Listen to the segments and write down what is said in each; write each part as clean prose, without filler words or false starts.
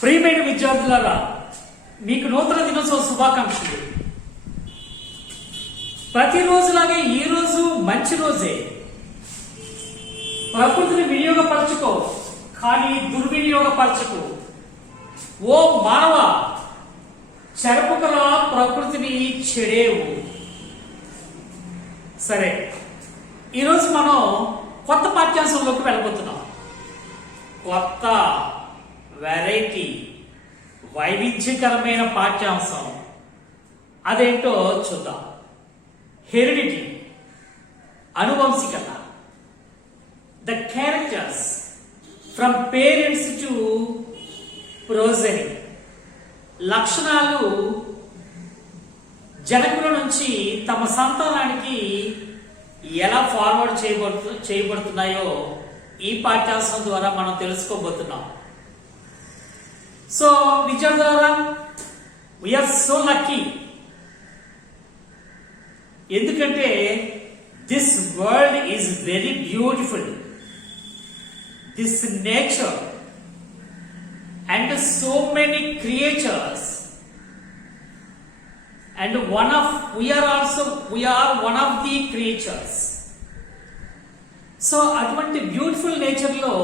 ప్రియమైన విద్యార్థులారా, మీకు నూతన దినోత్సవ శుభాకాంక్షలు. ప్రతిరోజులాగే ఈ రోజు మంచి రోజే. ప్రకృతిని వినియోగపరచుకో, కానీ దుర్వినియోగపరచుకో. ఓ మానవ, చెరపుకరా ప్రకృతిని చెడేవు. సరే, ఈరోజు మనం కొత్త పాఠ్యాంశంలోకి వెళ్ళబోతున్నాం. కొత్త వెరైటీ వైవిధ్యకరమైన పాఠ్యాంశం అదేంటో చూద్దాం. హెరిడిటీ, అనువంశికత. The characters from parents to progeny. లక్షణాలు జనకుల నుంచి తమ సంతానానికి ఎలా ఫార్వర్డ్ చేయబడుతున్నాయో ఈ పాఠ్యాంశం ద్వారా మనం తెలుసుకోబోతున్నాం. సో విద్యార్థులారా, వీఆర్ సో లక్కీ. ఎందుకంటే this world is very beautiful. This nature and so many creatures and we are one of the creatures. So అటువంటి బ్యూటిఫుల్ నేచర్ లో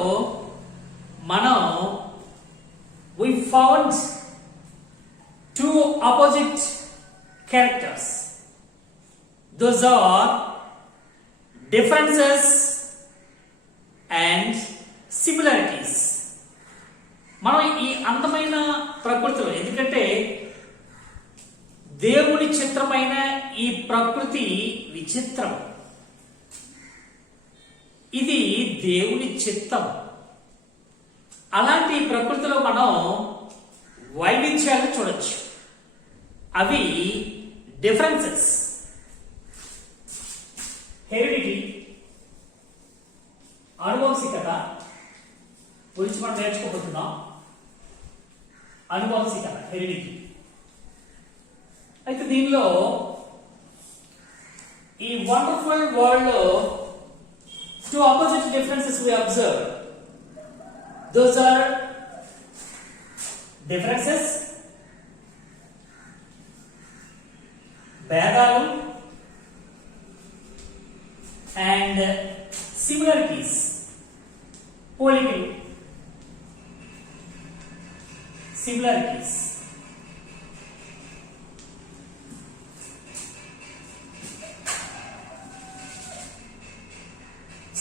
మనం we found two opposite characters. Those are differences and similarities. మనం ఈ అందమైన ప్రకృతిలో, ఎందుకంటే దేవుని చిత్రమైన ఈ ప్రకృతి విచిత్రం. ఇది దేవుని చిత్తం. అలాంటి ప్రకృతిలో మనం వైవిధ్యాలు చూడొచ్చు. అవి డిఫరెన్సెస్. హెరిడిటీ, అనువంశికత గురించి మనం నేర్చుకోబోతున్నాం. అనువంశికత, హెరిడిటీ. అయితే దీనిలో ఈ వండర్ఫుల్ వరల్డ్ లో two opposite differences we observe. Those are differences, భేదాలు, and similarities, పోలికలు. similarities.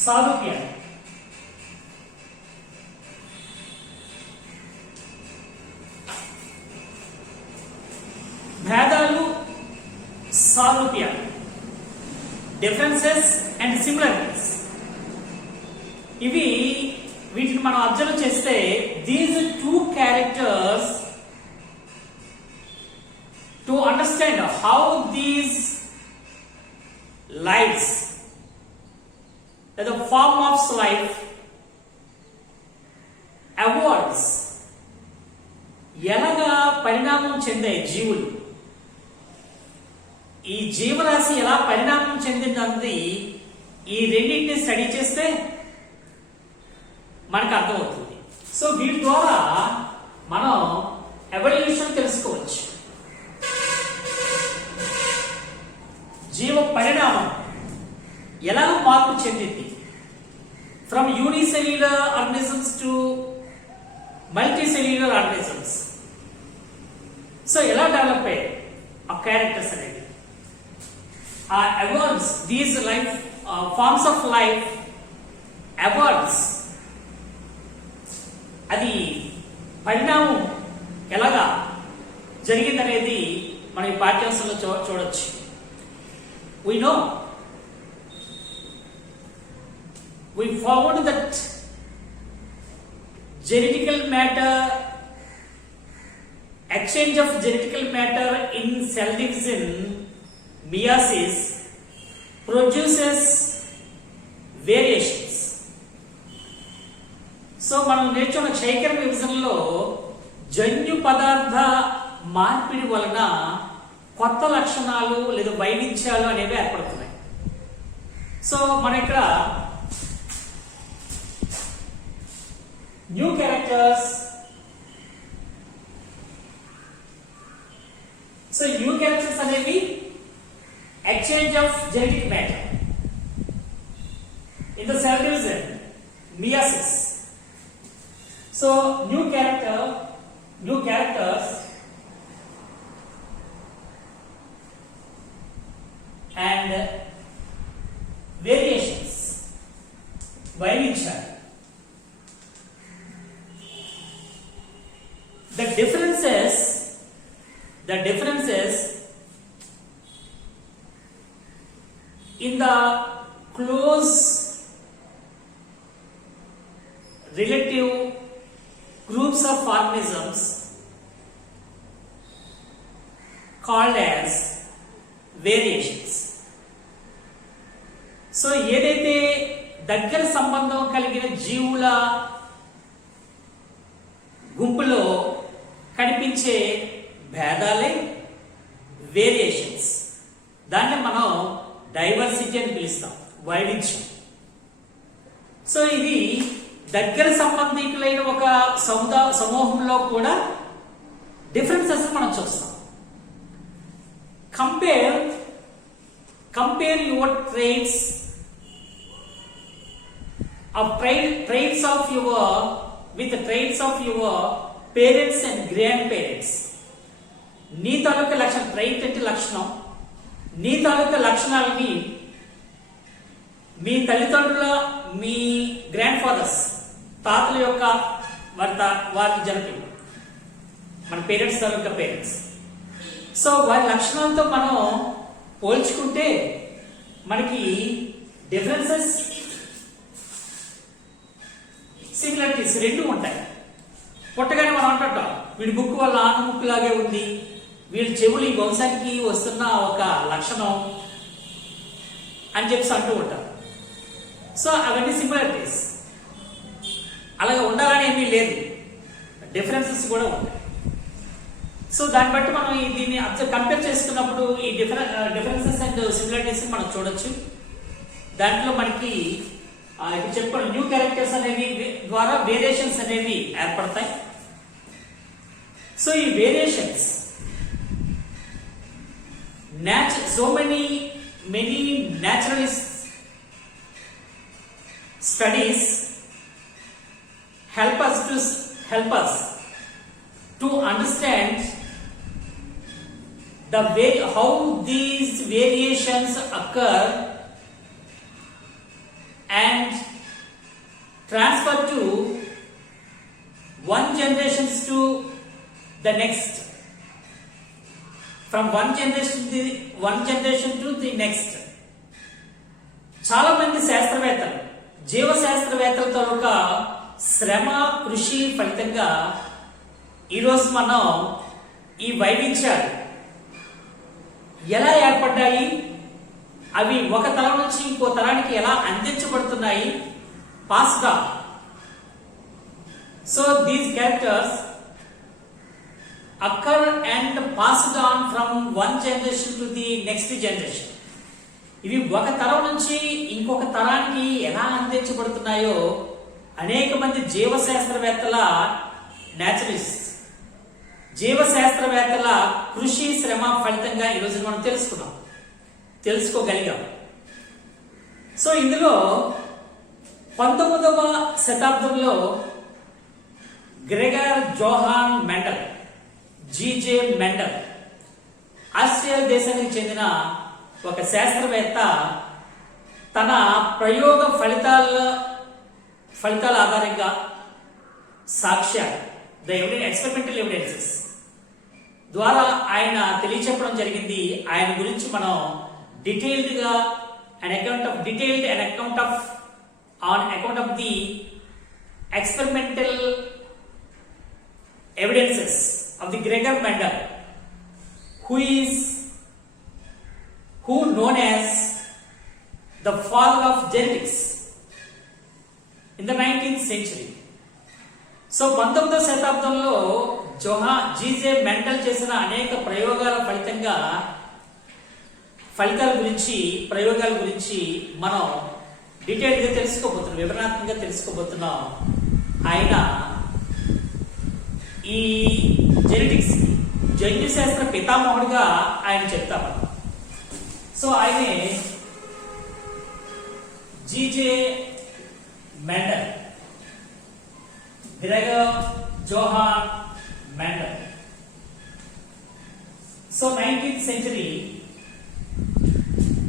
సారూప్యం. భేదాలు, సారూప్యాలు. Differences and similarities. వీటిని మనం అబ్జర్వ్ చేస్తే these two characters to understand how these lives, the form of life evolves. ఎలాగా పరిణామం చెందే జీవులు, ఈ జీవరాశి ఎలా పరిణామం చెందిందన్నది ఈ రెండింటిని స్టడీ చేస్తే మనకు అర్థమవుతుంది. సో వీటి ద్వారా మనం ఎవల్యూషన్ తెలుసుకోవచ్చు. జీవ పరిణామం ఎలా మార్పు చెందింది, from unicellular organisms to multicellular organisms. So ఎలా డెవలప్ అయ్యాయి ఆ క్యారెక్టర్స్ అనేది, ఆ awards, these life forms of life awards, అది పరిణామం ఎలాగా జరిగిందనేది మనం ఈ పాఠ్యాంశంలో చూడొచ్చు. We know, we found that genetical matter, exchange of genetical matter in cell division, meiosis, produces variations. So మనం నేర్చుకున్న క్షయకర విభజనలో జన్యు పదార్థ మార్పిడి వలన కొత్త లక్షణాలు లేదా వైవిధ్యాలు అనేవి ఏర్పడుతున్నాయి. సో మన ఇక్కడ new characters genetic matter. In the cell division, meiosis. So new characters and variations వైవిధ్యాలు. The differences in the close relative groups of organisms called as variations. So ఏదైతే దగ్గర సంబంధం కలిగిన జీవుల గుంపులో కనిపించే భేదాలే వేరియేషన్స్. దాన్ని మనం డైవర్సిటీ అని పిలుస్తాం, వైవిధ్యం. సో ఇది దగ్గర సంబంధికులైన ఒక సమూహంలో కూడా డిఫరెన్సెస్ మనం చూస్తాం. Compare your traits of your with the traits of your parents and grandparents. నీ తాలూకా లక్షణం, ట్రైట్ అంటే లక్షణం, నీ తాలూకా లక్షణాలని మీ తల్లిదండ్రుల, మీ గ్రాండ్ ఫాదర్స్, తాతల యొక్క వారి జనకులు, మన పేరెంట్స్ తాలూకా పేరెంట్స్. సో వారి లక్షణాలతో మనం పోల్చుకుంటే మనకి డిఫరెన్సెస్, సిమిలారిటీస్ రెండు ఉంటాయి. పుట్టగానే మనం అంటుంటాం వీడి ముక్కు వల్ల ఆన ముక్కు లాగే ఉంది, వీళ్ళ చెవులు ఈ వంశానికి వస్తున్న ఒక లక్షణం అని చెప్పి అంటూ ఉంటారు. సో అవన్నీ సిమిలారిటీస్. అలాగే ఉండాలని ఏమీ లేదు, డిఫరెన్సెస్ కూడా ఉంటాయి. సో దాన్ని బట్టి మనం దీన్ని కంపేర్ చేసుకున్నప్పుడు ఈ డిఫరెన్సెస్ అండ్ సిమిలారిటీస్ మనం చూడొచ్చు. దాంట్లో మనకి ఇప్పుడు చెప్పుకోండి, న్యూ క్యారెక్టర్స్ అనేవి ద్వారా వేరియేషన్స్ అనేవి ఏర్పడతాయి. సో ఈ variations so many naturalist studies help us to understand the way how these variations occur and transfer to one generation to the next, from one generation to the next. చాలా మంది శాస్త్రవేత్తలు, జీవ శాస్త్రవేత్తల తాలూకా శ్రమ కృషి ఫలితంగా ఈరోజు మనం ఈ వైవిధ్యాలు ఎలా ఏర్పడ్డాయి, అవి ఒక తరం నుంచి ఇంకో తరానికి ఎలా అందించబడుతున్నాయి, passed on. So these characters occur and passed on from one generation to the next generation. ఇవి ఒక తరం నుంచి ఇంకొక తరానికి ఎలా అందించబడుతున్నాయో అనేక మంది జీవశాస్త్రవేత్తల, నేచురలిస్ట్ జీవశాస్త్రవేత్తల కృషి శ్రమ ఫలితంగా ఈరోజు మనం తెలుసుకోగలిగాం. సో ఇందులో 19వ శతాబ్దంలో Gregor Johann Mendel, GJ Mendel, Austria దేశానికి చెందిన ఒక శాస్త్రవేత్త తన ప్రయోగ ఫలితాల ఆధారంగా సాక్ష్యాలు, ఎక్స్పెరిమెంటల్ ఎవిడెన్సెస్ ద్వారా ఆయన తెలియచెప్పడం జరిగింది. ఆయన గురించి మనం డీటెయిల్డ్ గా an account of the experimental evidences of the Gregor Mendel, who known as the father of genetics in the 19th century. So 19వ శతాబ్దంలో జీజే మెండల్ చేసిన అనేక ప్రయోగాల ప్రయోగాల గురించి మనం డీటెయిల్ గా తెలుసుకోబోతున్నాం, వివరణాత్మకంగా తెలుసుకోబోతున్నాం. ఆయన ఈ జెనెటిక్స్ జన్యు శాస్త్ర పితామహుడిగా ఆయన చెప్తాము. సో ఆయనే GJ Mendel, Gregor Johann Mendel. So 19th century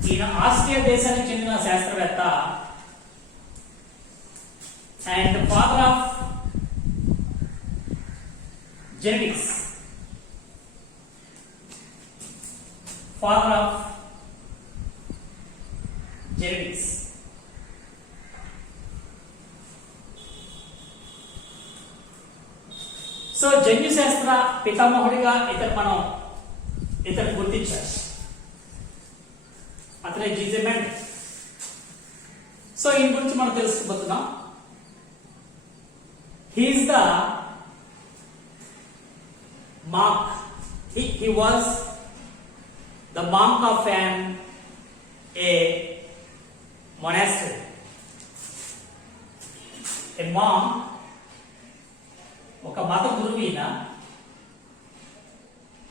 ఈయన ఆస్ట్రియా దేశానికి చెందిన శాస్త్రవేత్త and father of genetics, father of genetics. So జన్యు శాస్త్ర పితామహుడిగా ఇతను గుర్తించారు. అతనే జీజే మెండల్. సో ఈయన గురించి మనం తెలుసుకోబోతున్నాం. He is the mark. He was the monk of a monastery. A monk, ఒక మత గురువైన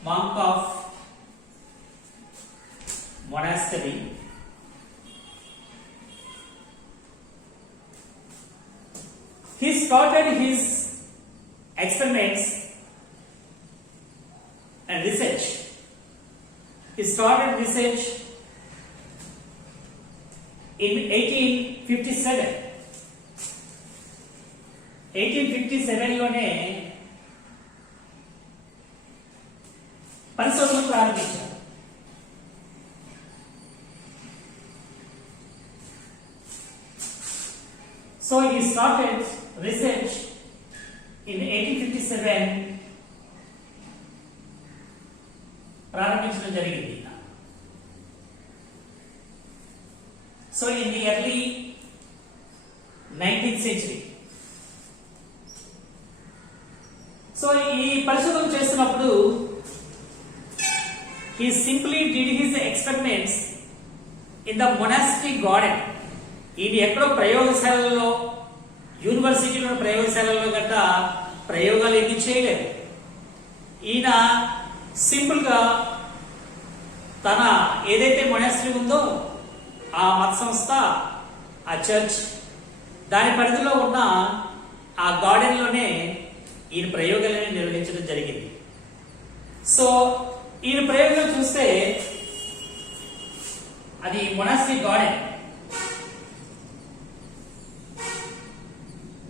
monk of monastery. He started his experiments and research. He started research in 1857. 1857 లోనే పరిశోధనలు ప్రారంభించారు. So he started research in 1857. ప్రారంభించడం జరిగింది. So in the early 19th century. So ఈ పరిశోధన చేస్తున్నప్పుడు he simply did his experiments in the monastic garden. ఇది ఎక్కడో ప్రయోగశాలలో, యూనివర్సిటీలో ప్రయోగశాలలో గట్ట ప్రయోగాలు ఏమీ చేయలేదు. ఈయన సింపుల్ గా తన ఏదైతే మొనాస్ట్రీ ఉందో ఆ మత సంస్థ, ఆ చర్చ్, దాని పరిధిలో ఉన్న ఆ గార్డెన్ లోనే ఈయన ప్రయోగాలను నిర్వహించడం జరిగింది. సో ఈయన ప్రయోగాలు చూస్తే అది మొనాస్ట్రీ గార్డెన్.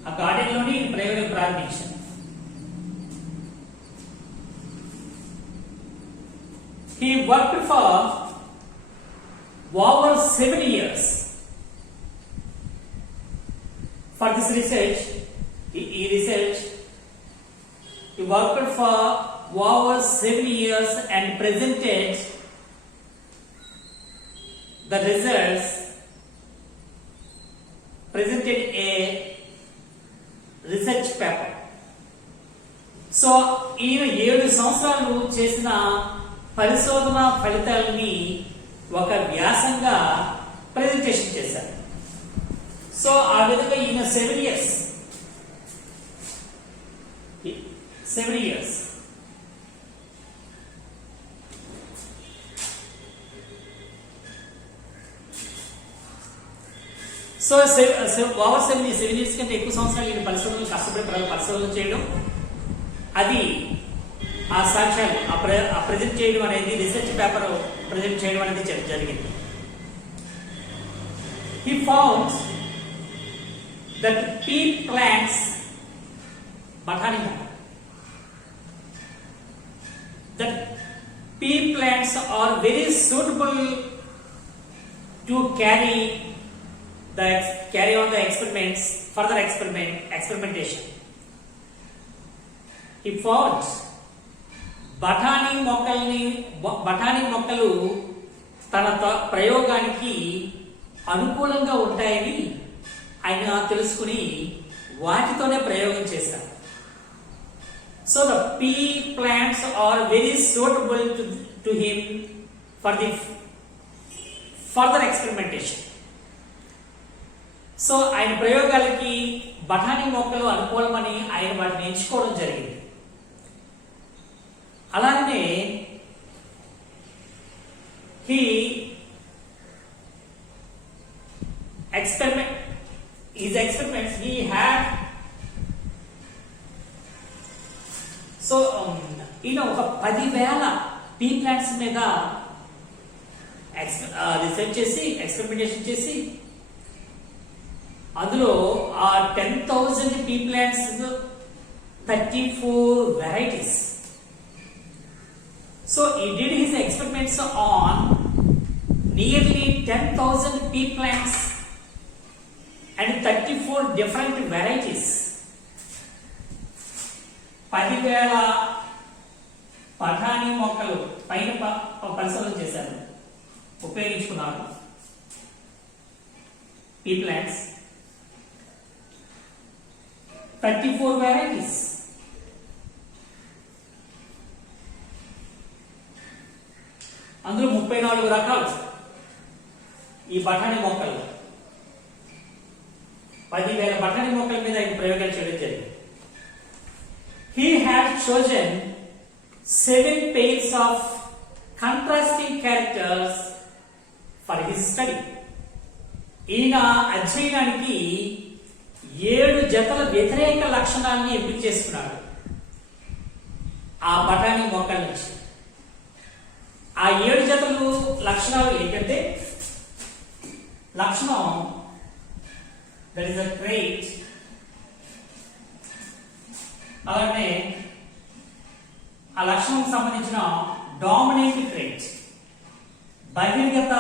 ఆ గార్డెన్ లోనే ఈయన ప్రయోగాలు ప్రారంభించారు. He worked for over 7 years for this research. He worked for over 7 years and presented the results. Presented a research paper. So ఈయన 7 సంవత్సరాలు చేసిన పరిశోధన ఫలితాలని ఒక వ్యాసంగా ప్రెజెంటేషన్ చేశారు. సో ఆ విధంగా ఈయన 7 years సో ఓవర్ 7 years కంటే ఎక్కువ సంవత్సరాలు ఈయన పరిశోధనలు కష్టపడి పరిశోధన చేయడం, అది ఆ సాక్ష్యాలు ఆ ప్రజెంట్ చేయడం అనేది, రీసెర్చ్ పేపర్ ప్రజెంట్ చేయడం అనేది జరిగింది. He found that pea plants, బఠానీ మొక్క, that pea plants are very suitable to carry on the experiments, further experimentation. He found బఠానీ మొక్కలు తన ప్రయోగానికి అనుకూలంగా ఉంటాయని ఆయన తెలుసుకుని వాటితోనే ప్రయోగం చేశారు. So the pea plants are very suitable to him for the further experimentation. So ఆయన ప్రయోగాలకి బఠానీ మొక్కలు అనుకూలమని ఆయన వాటిని ఎంచుకోవడం జరిగింది. అలానే he experiments he had. So ఈయన ఒక 10,000 పీ ప్లాంట్స్ మీద రీసెర్చ్ చేసి ఎక్స్పెరిమెంటేషన్ చేసి అందులో ఆ 10,000 pea plants 34 varieties. So he did his experiments on nearly 10,000 pea plants and 34 different varieties. 10,000 పఠానీ మొక్కలు పైన పరిశోధన చేశారు, ఉపయోగించుకున్నారు పీ ప్లాంట్స్ 34 varieties. అందులో 34 రకాలు ఈ బఠానీ మొక్కలు. 10,000 బఠానీ మొక్కల మీద ఆయన ప్రయోగాలు చేయడం జరిగింది. He had chosen 7 pairs of contrasting characters for his study. ఈయన అధ్యయనానికి 7 జతల వ్యతిరేక లక్షణాలను ఎంపిక చేసుకున్నాడు ఆ బఠానీ మొక్కల నుంచి. ఆ 7 జతలు లక్షణాలు ఏంటంటే, లక్షణం దట్ ఈస్ అ ట్రైట్, అలాగే ఆ లక్షణానికి సంబంధించిన డామినేట్ ట్రైట్, బహిర్గత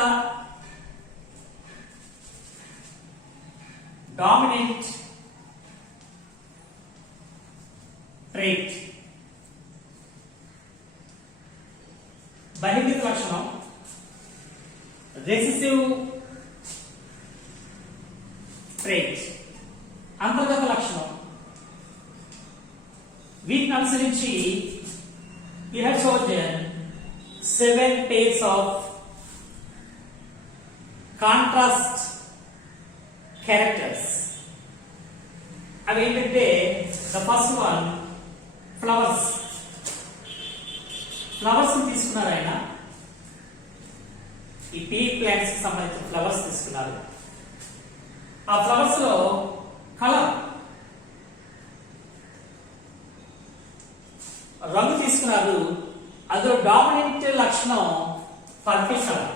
డామినేట్ ట్రైట్, బహిర్గత లక్షణం, రెసిసివ్ ట్రైట్, అంతర్గత లక్షణం. వీటిని అనుసరించి he had chosen 7 pairs of contrast characters. అవి ఏంటంటే, the first one flowers. Flowers తీసుకున్నారు ఆయన, ఈ పీ ప్లాంట్స్ కి సంబంధించిన ఫ్లవర్స్ తీసుకున్నారు. ఆ ఫ్లవర్స్ లో కలర్, రంగు తీసుకున్నారు. అందులో డామినెంట్ లక్షణం పర్పుల్ కలర్,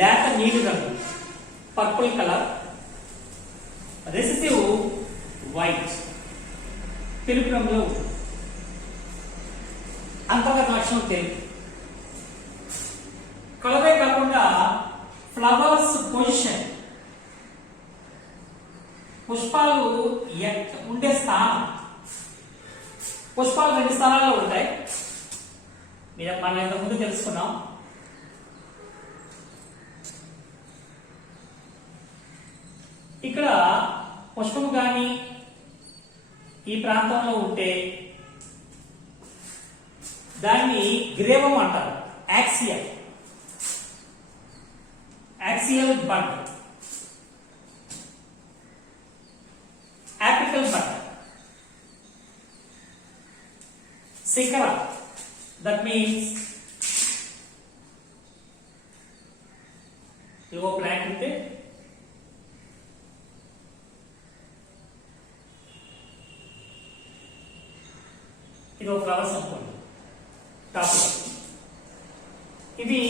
లేత నీలి రంగు పర్పుల్ కలర్. రెసిసివ్ వైట్, తెలుపు రంగులో. అంతర్గత లక్షణం తెలుపు. కలరే కాకుండా ఫ్లవర్స్ పొజిషన్, పుష్పాలు ఉండే స్థానం. పుష్పాలు 2 స్థానాల్లో ఉంటాయి, మనం ఇంతకు ముందు తెలుసుకున్నాం. ఇక్కడ పుష్పం కానీ ఈ ప్రాంతంలో ఉంటే దాన్ని గ్రేవం అంటారు. యాక్సియల్ బడ్, apical bud, శిఖర, that means ఇదిగో ప్లాంట్ ఉంటే ఇదో ఫ్లవర్స్ అనుకోండి టాప్. ఇది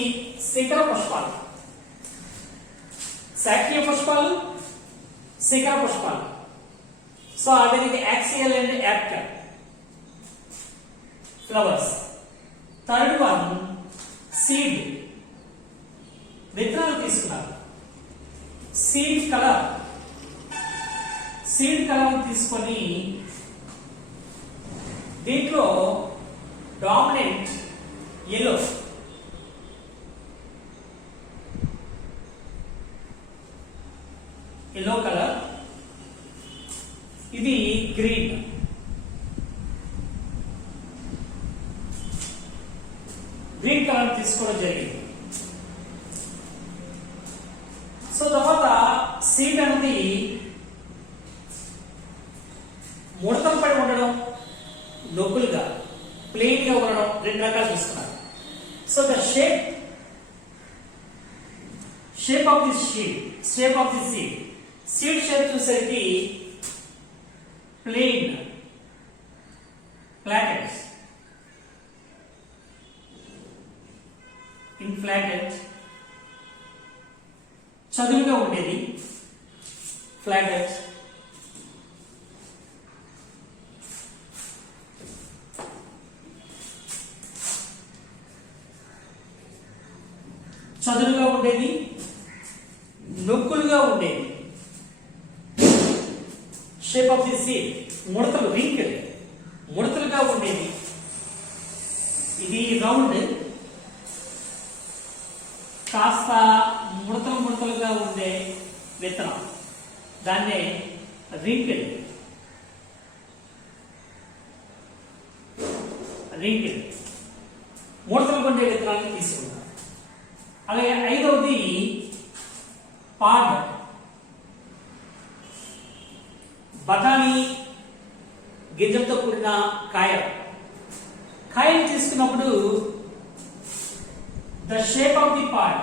శిఖర పుష్పాలు, శాఖీయ పుష్పాలు, శిఖర పుష్పాలు. సో అదే axial and apical flowers. Third one seed, విత్తనాలు తీసుకున్నారు. సీడ్ కలర్ తీసుకొని దీంట్లో డామినెంట్ ఎల్లో, కలర్. ఇది గ్రీన్. కలర్ తీసుకోవడం జరిగింది. సో తర్వాత సీడ్ అనేది ముడతలు పడి ఉండడం, నొప్పులుగా ప్లెయిన్ గా ఉండడం, 2 రకాలు తీసుకున్నారు. So the shape shape of the seed shape చూసేసరికి ప్లెయిన్ ఫ్లాటెడ్ ఇన్ఫ్లాటెడ్ చదునుగా ఉండేది ఫ్లాటెడ్ చదునుగా ఉండేది నొక్కులుగా ఉండేది షేప్ ఆఫ్ ది సీడ్ ముడతలు ముడతలుగా ఉండేది ఇది రౌండ్ కాస్త ముడతలుగా ఉండే విత్తనం దాన్నే రింకిల్ ముడతలు ఉండే విత్తనాన్ని తీసుకుంటాం. అలాగే ఐదవది పాడ్ బఠానీ గింజలతో కూడిన కాయలు తీసుకున్నప్పుడు the shape of the pod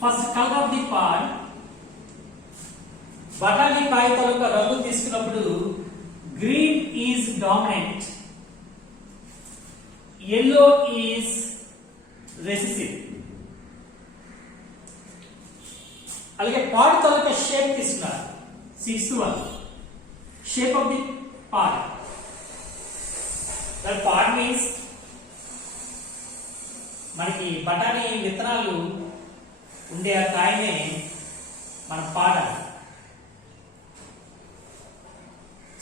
first colour of the pod బఠానీ కాయ తాలూకా రంగు తీసుకున్నప్పుడు green is dominant yellow is recessive. అలాగే పాడ్ తాలూకా షేప్ తీసుకున్నారు. 6th one shape of the pod. That pod means మనకి బఠానీ విత్తనాలు ఉండే ఆ కాయనే మన pod.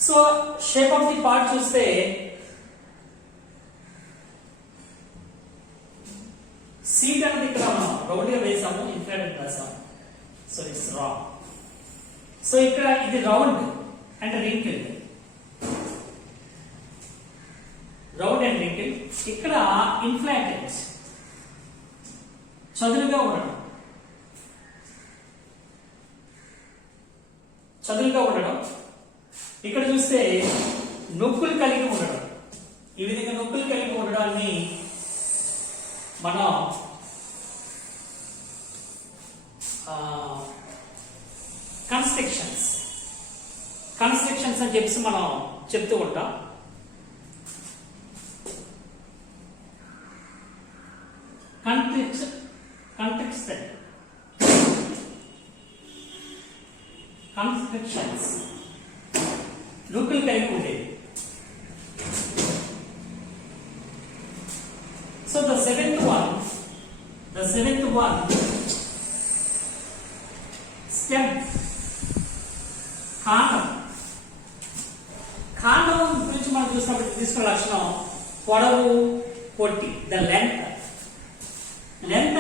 So shape of the pod చూస్తే సీడ్ అనేది ఇక్కడ మనం రౌండ్ గా వేసాము, ఇన్ఫ్లాటెడ్ రాసాము. So it's wrong. సో ఇక్కడ ఇది రౌండ్ అండ్ రింకిల్, ఇక్కడ ఇన్ఫ్లాటెడ్ చదునుగా ఉండడం. ఇక్కడ చూస్తే నొక్కులు కలిగి ఉండడం. ఈ విధంగా నొక్కులు కలిగి ఉండడాన్ని మనం కన్స్ట్రక్షన్స్ అని చెప్పి మనం చెప్తూ ఉంటాం. కన్స్ట్రక్షన్స్ నొక్కులు కలిగి ఉండేది. So the seventh one, stem, కాండం గురించి మనం చూసినప్పుడు తీసుకున్న లక్షణం పొడవు, పొట్టి, the length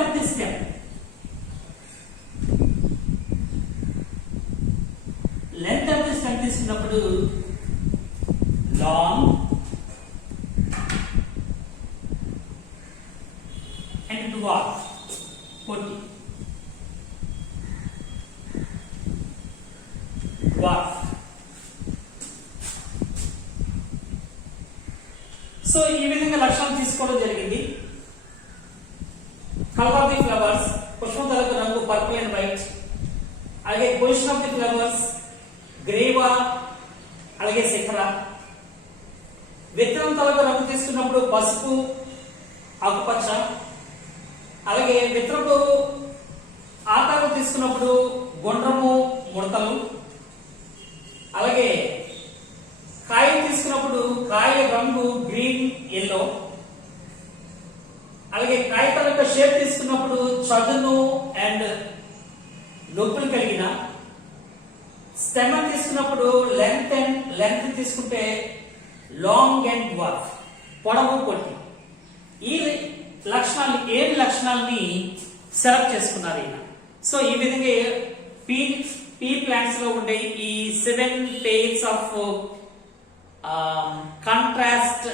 of the stem. Length of the stem తీసుకున్నప్పుడు long and dwarf, Potti, dwarf. So ఈ విధంగా లక్షణాలు తీసుకోవడం జరిగింది. కలర్ ఆఫ్ ది ఫ్లవర్స్, పుష్పం తాలూకు రంగు పర్పుల్ అండ్ వైట్. అలాగే పొజిషన్ ఆఫ్ ది ఫ్లవర్స్ గ్రేవా, అలాగే శిఖర. విత్తనం తాలూకు రంగు తీసుకున్నప్పుడు పసుపు, ఆకుపచ్చ. అలాగే విత్తనపు ఆకారం తీసుకున్నప్పుడు గుండ్రము, ముడతలు. అలాగే కాయ తీసుకున్నప్పుడు కాయ రంగు గ్రీన్, ఎల్లో. అలాగే కాయ తాలూకా షేప్ తీసుకున్నప్పుడు చదును అండ్ నొప్పులు కలిగిన. స్టెమ్ తీసుకున్నప్పుడు లెంత్ తీసుకుంటే లాంగ్ అండ్ డ్వార్ఫ్, పొడవు, పొట్టి. ఈ లక్షణాలు 7 లక్షణాలని సెలెక్ట్ చేసుకున్నారు ఈయన. సో ఈ విధంగా పీ ప్లాంట్స్ లో ఉండే ఈ 7 టైప్స్ ఆఫ్ కాంట్రాస్ట్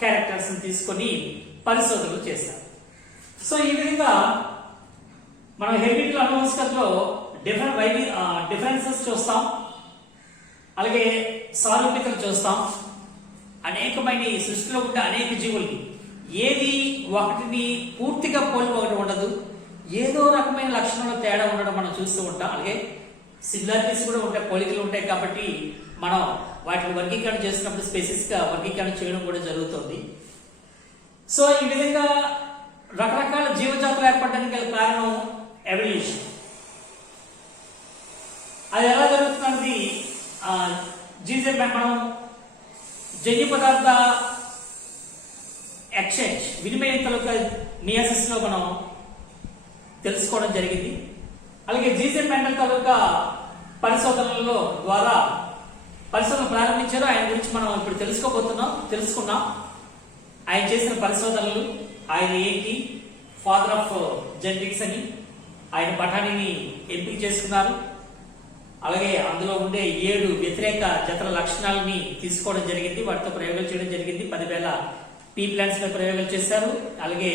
క్యారెక్టర్స్ తీసుకొని పరిశోధనలు చేశారు. సో ఈ విధంగా మనం హెబిటల్ అనువంశికతలో డిఫరెన్సెస్ చూస్తాం, అలాగే సారూప్యతలు చూస్తాం. అనేకమైన ఈ సృష్టిలో ఉండే అనేక జీవుల్ని ఏది ఒకటిని పూర్తిగా పోలిపోవడం ఉండదు, ఏదో రకమైన లక్షణంలో తేడా ఉండడం మనం చూస్తూ ఉంటాం. అలాగే సిమిలారిటీస్ కూడా ఉంటాయి, పోలికలు ఉంటాయి. కాబట్టి మనం వాటిని వర్గీకరణ చేసినప్పుడు స్పెసిస్ గా వర్గీకరణ చేయడం కూడా జరుగుతుంది. సో ఈ విధంగా రకరకాల జీవజాతులు ఏర్పడడానికి గల కారణం ఎవల్యూషన్. అది ఎలా జరుగుతున్నది మనం జన్యు పదార్థ ఎక్స్చేంజ్ వినిమయం తాలూకా మియాసిస్ లో మనం తెలుసుకోవడం జరిగింది. అలాగే జీజెడ్ మెండల్ తాలూకా పరిశోధనల ద్వారా పరిశోధన ప్రారంభించారు. ఆయన గురించి మనం ఇప్పుడు తెలుసుకున్నాం. ఆయన చేసిన పరిశోధనలు, ఆయన ఏంటి, ఫాదర్ ఆఫ్ జెనెటిక్స్ అని ఆయన పఠానిని ఎంపిక చేసుకున్నారు. అలాగే అందులో ఉండే 7 వ్యతిరేక జతల లక్షణాలని తీసుకోవడం జరిగింది, వాటితో ప్రయోగాలు చేయడం జరిగింది. 10,000 పీ ప్లాంట్స్ మీద ప్రయోగాలు చేశారు. అలాగే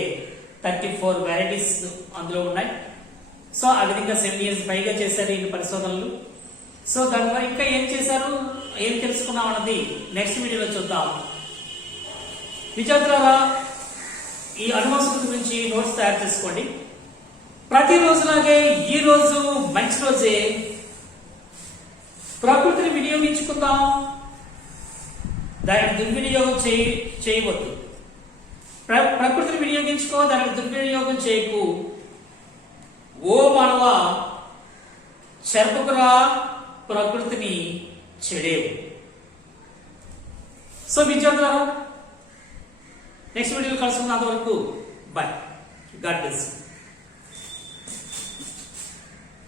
34 వెరైటీస్ అందులో ఉన్నాయి. సో ఆ విధంగా 7 years పైగా చేశారు ఈ పరిశోధనలు. సో దాని ద్వారా ఇంకా ఏం చేశారు, ఏం తెలుసుకున్నాం అన్నది నెక్స్ట్ వీడియోలో చూద్దాం. విద్యార్థులారా, ఈ అనువంశం గురించి నోట్స్ తయారు చేసుకోండి. ప్రతిరోజులాగే ఈ రోజు మంచి రోజే. ప్రకృతిని వినియోగించుకుందాం, దానిని దుర్వినియోగం చేయవద్దు. ప్రకృతిని వినియోగించుకో, దానిని దుర్వినియోగం చేయకు. ఓ మానవ, చెరపకురా ప్రకృతిని చెడేవు. సో విద్యార్థులారా, నెక్స్ట్ వీడియోలో కలుసుకున్నంత వరకు బై. God bless you.